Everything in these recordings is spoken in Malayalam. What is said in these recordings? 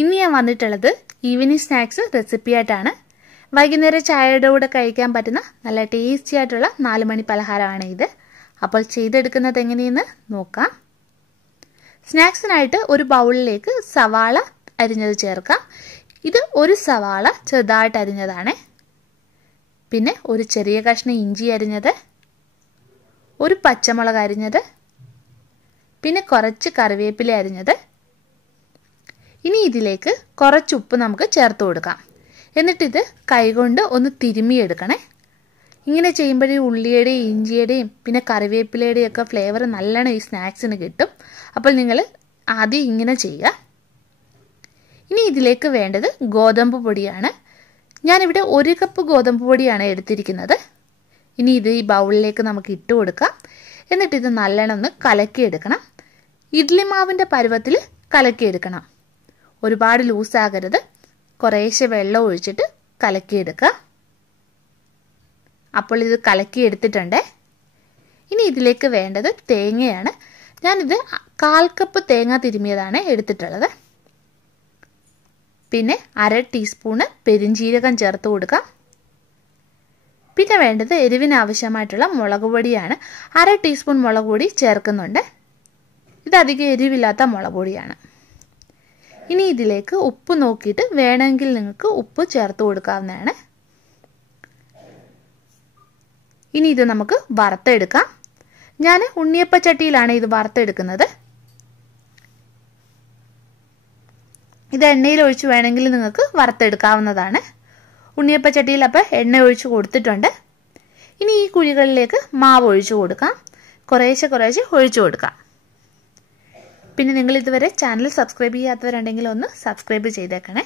ഇനി ഞാൻ വന്നിട്ടുള്ളത് ഈവനിംഗ് സ്നാക്സ് റെസിപ്പി ആയിട്ടാണ്. വൈകുന്നേരം ചായയുടെ കൂടെ കഴിക്കാൻ പറ്റുന്ന നല്ല ടേസ്റ്റി ആയിട്ടുള്ള 4 മണി പലഹാരമാണ് ഇത്. അപ്പോൾ ചെയ്തെടുക്കുന്നത് എങ്ങനെയെന്ന് നോക്കാം. സ്നാക്സിനായിട്ട് ഒരു ബൗളിലേക്ക് സവാള അരിഞ്ഞത് ചേർക്കാം. ഇത് ഒരു സവാള ചെറുതായിട്ട് അരിഞ്ഞതാണ്. പിന്നെ ഒരു ചെറിയ കഷ്ണം ഇഞ്ചി അരിഞ്ഞത്, ഒരു പച്ചമുളക് അരിഞ്ഞത്, പിന്നെ കുറച്ച് കറിവേപ്പില അരിഞ്ഞത്. ഇനി ഇതിലേക്ക് കുറച്ച് ഉപ്പ് നമുക്ക് ചേർത്ത് കൊടുക്കാം. എന്നിട്ടിത് കൈകൊണ്ട് ഒന്ന് തിരുമ്മിയെടുക്കണേ. ഇങ്ങനെ ചെയ്യുമ്പോഴേ ഉള്ളിയുടെയും ഇഞ്ചിയുടെയും പിന്നെ കറിവേപ്പിലയുടെയും ഒക്കെ ഫ്ലേവർ നല്ലോണം ഈ സ്നാക്സിന് കിട്ടും. അപ്പോൾ നിങ്ങൾ ആദ്യം ഇങ്ങനെ ചെയ്യുക. ഇനി ഇതിലേക്ക് വേണ്ടത് ഗോതമ്പ് പൊടിയാണ്. ഞാനിവിടെ 1 കപ്പ് ഗോതമ്പ് പൊടിയാണ് എടുത്തിരിക്കുന്നത്. ഇനി ഇത് ഈ ബൗളിലേക്ക് നമുക്ക് ഇട്ട് കൊടുക്കാം. എന്നിട്ടിത് നല്ലോണം ഒന്ന് കലക്കിയെടുക്കണം. ഇഡ്ഡലി മാവിൻ്റെ പരുവത്തിൽ കലക്കിയെടുക്കണം. ഒരുപാട് ലൂസാകരുത്. കുറേശ്ശെ വെള്ളം ഒഴിച്ചിട്ട് കലക്കിയെടുക്കുക. അപ്പോൾ ഇത് കലക്കിയെടുത്തിട്ടുണ്ട്. ഇനി ഇതിലേക്ക് വേണ്ടത് തേങ്ങയാണ്. ഞാനിത് 1/4 കപ്പ് തേങ്ങ തിരുമിയതാണ് എടുത്തിട്ടുള്ളത്. പിന്നെ 1/2 ടീസ്പൂണ് പെരിഞ്ജീരകം ചേർത്ത് കൊടുക്കാം. പിന്നെ വേണ്ടത് എരിവിന് ആവശ്യമായിട്ടുള്ള മുളക് പൊടിയാണ്. 1/2 ടീസ്പൂൺ മുളക് പൊടി ചേർക്കുന്നുണ്ട്. ഇതധികം എരിവില്ലാത്ത മുളക് പൊടിയാണ്. ഇനി ഇതിലേക്ക് ഉപ്പ് നോക്കിയിട്ട് വേണമെങ്കിൽ നിങ്ങൾക്ക് ഉപ്പ് ചേർത്ത് കൊടുക്കാവുന്നതാണ്. ഇനി ഇത് നമുക്ക് വറുത്തെടുക്കാം. ഞാൻ ഉണ്ണിയപ്പച്ചട്ടിയിലാണ് ഇത് വറുത്തെടുക്കുന്നത്. ഇത് എണ്ണയിൽ ഒഴിച്ച് വേണമെങ്കിൽ നിങ്ങൾക്ക് വറുത്തെടുക്കാവുന്നതാണ്. ഉണ്ണിയപ്പച്ചട്ടിയിൽ അപ്പോൾ എണ്ണ ഒഴിച്ച് കൊടുത്തിട്ടുണ്ട്. ഇനി ഈ കുഴികളിലേക്ക് മാവ് ഒഴിച്ചു കൊടുക്കാം. കുറേശ്ശെ ഒഴിച്ചു കൊടുക്കാം. പിന്നെ നിങ്ങൾ ഇതുവരെ ചാനൽ സബ്സ്ക്രൈബ് ചെയ്യാത്തവരുണ്ടെങ്കിൽ ഒന്ന് സബ്സ്ക്രൈബ് ചെയ്തേക്കണേ.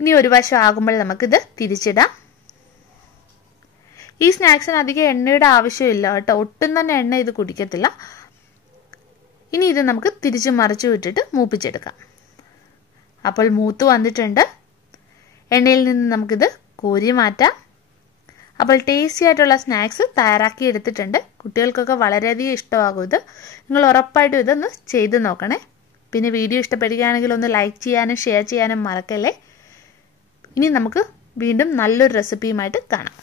ഇനി ഒരു വശം ആകുമ്പോൾ നമുക്കിത് തിരിച്ചിടാം. ഈ സ്നാക്സിന് അധികം എണ്ണയുടെ ആവശ്യമില്ല കേട്ടോ. ഒട്ടും തന്നെ എണ്ണ ഇത് കുടിക്കത്തില്ല. ഇനി ഇത് നമുക്ക് തിരിച്ച് മറിച്ചു വിട്ടിട്ട് മൂപ്പിച്ചെടുക്കാം. അപ്പോൾ മൂത്ത് വന്നിട്ടുണ്ട്. എണ്ണയിൽ നിന്ന് നമുക്കിത് കോരി മാറ്റാം. അപ്പോൾ ടേസ്റ്റി ആയിട്ടുള്ള സ്നാക്സ് തയ്യാറാക്കി എടുത്തിട്ടുണ്ട്. കുട്ടികൾക്കൊക്കെ വളരെയധികം ഇഷ്ടമാകും ഇത്. നിങ്ങൾ ഉറപ്പായിട്ടും ഇതൊന്ന് ചെയ്ത് നോക്കണേ. പിന്നെ വീഡിയോ ഇഷ്ടപ്പെടുകയാണെങ്കിൽ ഒന്ന് ലൈക്ക് ചെയ്യാനും ഷെയർ ചെയ്യാനും മറക്കല്ലേ. ഇനി നമുക്ക് വീണ്ടും നല്ലൊരു റെസിപ്പിയുമായിട്ട് കാണാം.